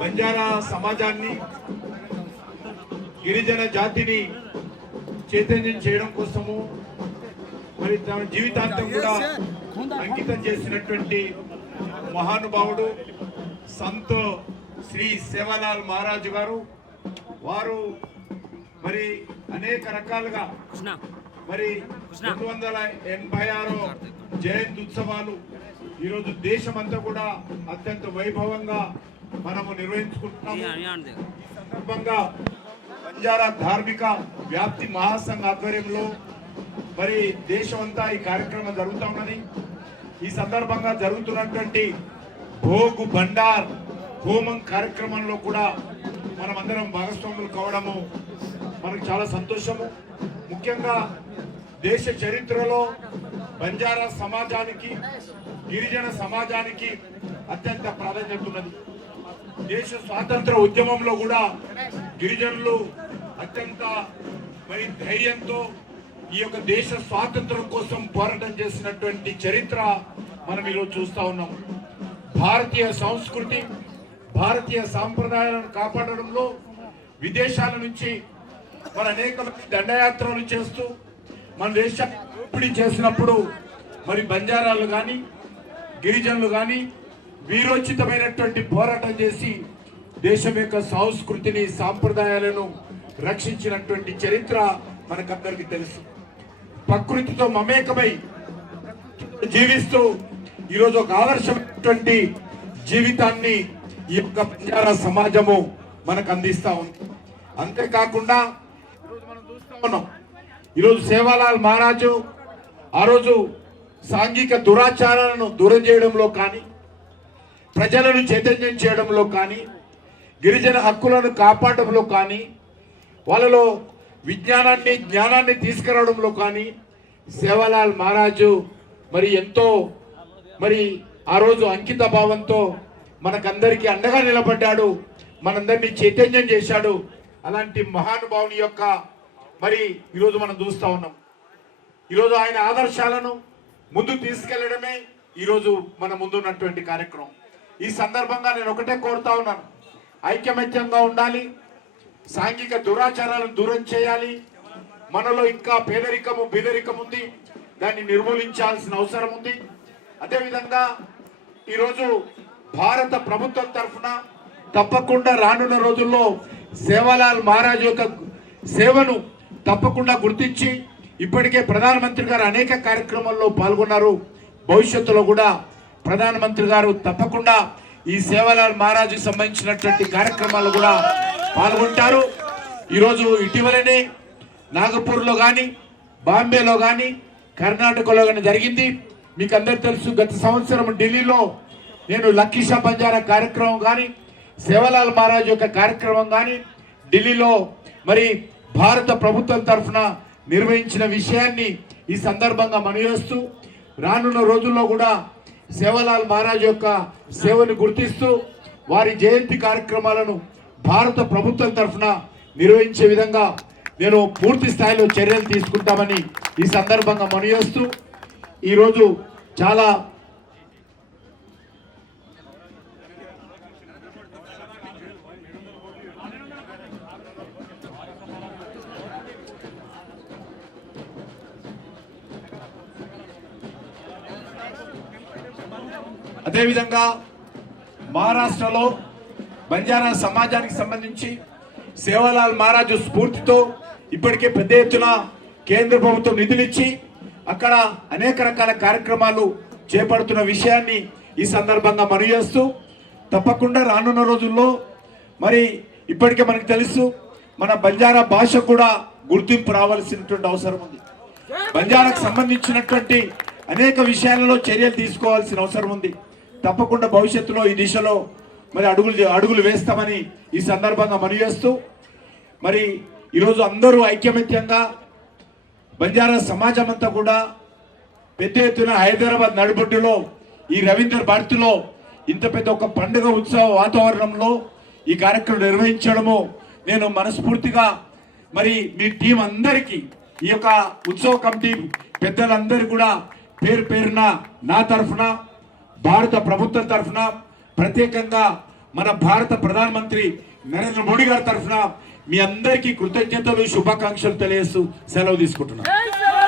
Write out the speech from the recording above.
బంజారా సమాజాన్ని గిరిజన జాతిని చైతన్యం చేయడం కోసము మరి తన జీవితాంతం కూడా అంకితం చేసినటువంటి మహానుభావుడు సంత్ శ్రీ సేవాలాల్ మహారాజు గారు. వారు మరి అనేక రకాలుగా మరి రెండు వందల ఎనభై ఆరో జయంతి ఉత్సవాలు ఈరోజు దేశమంతా కూడా అత్యంత వైభవంగా మనము నిర్వహించుకుంటున్నాము. ఈ సందర్భంగా బంజారా ధార్మిక వ్యాప్తి మహాసంఘ ఆధ్వర్యంలో మరి దేశమంతా ఈ కార్యక్రమం జరుగుతూ ఉన్నది. ఈ సందర్భంగా జరుగుతున్నటువంటి భోగు బండార్ హోమం కార్యక్రమంలో కూడా మనమందరం భాగస్వాములు కావడము మనకు చాలా సంతోషము. ముఖ్యంగా దేశ చరిత్రలో బంజారా సమాజానికి గిరిజన సమాజానికి అత్యంత ప్రాధాన్యత ఉన్నది. దేశ స్వాతంత్ర ఉద్యమంలో కూడా గిరిజనులు అత్యంత మరి ధైర్యంతో ఈ యొక్క దేశ స్వాతంత్రం కోసం పోరాటం చేసినటువంటి చరిత్ర మనం ఈరోజు చూస్తా ఉన్నాం భారతీయ సంస్కృతి భారతీయ సాంప్రదాయాలను కాపాడడంలో విదేశాల నుంచి మన అనేక మంది దండయాత్రలు చేస్తూ మన దేశం దోపిడీ చేసినప్పుడు మరి బంజారాలు కానీ గిరిజనులు కానీ వీరోచితమైనటువంటి పోరాటం చేసి దేశం యొక్క సంస్కృతిని సాంప్రదాయాలను రక్షించినటువంటి చరిత్ర మనకందరికీ తెలుసు. ప్రకృతితో మమేకమై జీవిస్తూ ఈరోజు ఒక ఆదర్శమైనటువంటి జీవితాన్ని ఈ యొక్క బంజారా సమాజము మనకు అందిస్తా ఉంది. అంతేకాకుండా ఈరోజు మనం చూస్తా ఉన్నాం. ఈరోజు సేవాలాల్ మహారాజు ఆ రోజు సాంఘిక దురాచారాలను దూరం చేయడంలో కానీ ప్రజలను చైతన్యం చేయడంలో కానీ గిరిజన హక్కులను కాపాడడంలో కానీ వాళ్ళలో విజ్ఞానాన్ని జ్ఞానాన్ని తీసుకురావడంలో కానీ సేవాలాల్ మహారాజు మరి ఎంతో మరి ఆ రోజు అంకిత భావంతో మనకందరికీ అండగా నిలబడ్డాడు మనందరినీ చైతన్యం చేశాడు. అలాంటి మహానుభావుని యొక్క మరి ఈరోజు మనం చూస్తూ ఉన్నాం. ఈరోజు ఆయన ఆదర్శాలను ముందు తీసుకెళ్ళడమే ఈరోజు మన ముందున్నటువంటి కార్యక్రమం. ఈ సందర్భంగా నేను ఒకటే కోరుతా ఉన్నాను. ఐక్యమత్యంగా ఉండాలి. సాంఘిక దురాచారాలను దూరం చేయాలి. మనలో ఇంకా పేదరికము బీదరికం ఉంది. దాన్ని నిర్మూలించాల్సిన అవసరం ఉంది. అదేవిధంగా ఈరోజు భారత ప్రభుత్వం తరఫున తప్పకుండా రానున్న రోజుల్లో సేవాలాల్ మహారాజ్ యొక్క సేవను తప్పకుండా గుర్తించి ఇప్పటికే ప్రధానమంత్రి గారు అనేక కార్యక్రమాల్లో పాల్గొన్నారు. భవిష్యత్తులో కూడా ప్రధానమంత్రి గారు తప్పకుండా ఈ సేవలాల్ మహారాజు సంబంధించినటువంటి కార్యక్రమాలు కూడా పాల్గొంటారు. ఈరోజు ఇటీవలనే నాగపూర్లో కానీ బాంబేలో కానీ కర్ణాటకలో కానీ జరిగింది. మీకు అందరు తెలుసు గత సంవత్సరం ఢిల్లీలో నేను లక్కీషా బంజారా కార్యక్రమం కానీ సేవలాల్ మహారాజ్ యొక్క కార్యక్రమం కానీ ఢిల్లీలో మరి భారత ప్రభుత్వం తరఫున నిర్వహించిన విషయాన్ని ఈ సందర్భంగా మనవేస్తూ రానున్న రోజుల్లో కూడా సేవలాల్ మహారాజ్ యొక్క సేవను గుర్తిస్తూ వారి జయంతి కార్యక్రమాలను భారత ప్రభుత్వం తరఫున నిర్వహించే విధంగా నేను పూర్తి స్థాయిలో చర్యలు తీసుకుంటామని ఈ సందర్భంగా మనవేస్తూ ఈరోజు చాలా అదేవిధంగా మహారాష్ట్రలో బంజారా సమాజానికి సంబంధించి సేవాలాల్ మహారాజు స్ఫూర్తితో ఇప్పటికే పెద్ద ఎత్తున కేంద్ర ప్రభుత్వం నిధులిచ్చి అక్కడ అనేక రకాల కార్యక్రమాలు చేపడుతున్న విషయాన్ని ఈ సందర్భంగా మనవి చేస్తూ తప్పకుండా రానున్న రోజుల్లో మరి ఇప్పటికే మనకు తెలుసు మన బంజారా భాష కూడా గుర్తింపు రావాల్సినటువంటి అవసరం ఉంది. బంజారాకు సంబంధించినటువంటి అనేక విషయాలలో చర్యలు తీసుకోవాల్సిన అవసరం ఉంది. తప్పకుండా భవిష్యత్తులో ఈ దిశలో మరి అడుగులు అడుగులు వేస్తామని ఈ సందర్భంగా మనవి చేస్తూ మరి ఈరోజు అందరూ ఐక్యమత్యంగా బంజారా సమాజం అంతా కూడా పెద్ద ఎత్తున హైదరాబాద్ నడిబొడ్డులో ఈ రవీంద్ర భారతిలో ఇంత పెద్ద ఒక పండుగ ఉత్సవ వాతావరణంలో ఈ కార్యక్రమం నిర్వహించడము నేను మనస్ఫూర్తిగా మరి మీ టీం అందరికీ ఈ యొక్క ఉత్సవ కమిటీ పెద్దలందరూ కూడా పేరు పేరున నా తరఫున భారత ప్రభుత్వం తరఫున ప్రత్యేకంగా మన భారత ప్రధానమంత్రి నరేంద్ర మోడీ గారి తరఫున మీ అందరికీ కృతజ్ఞతలు శుభాకాంక్షలు తెలియజేస్తూ సెలవు తీసుకుంటున్నాను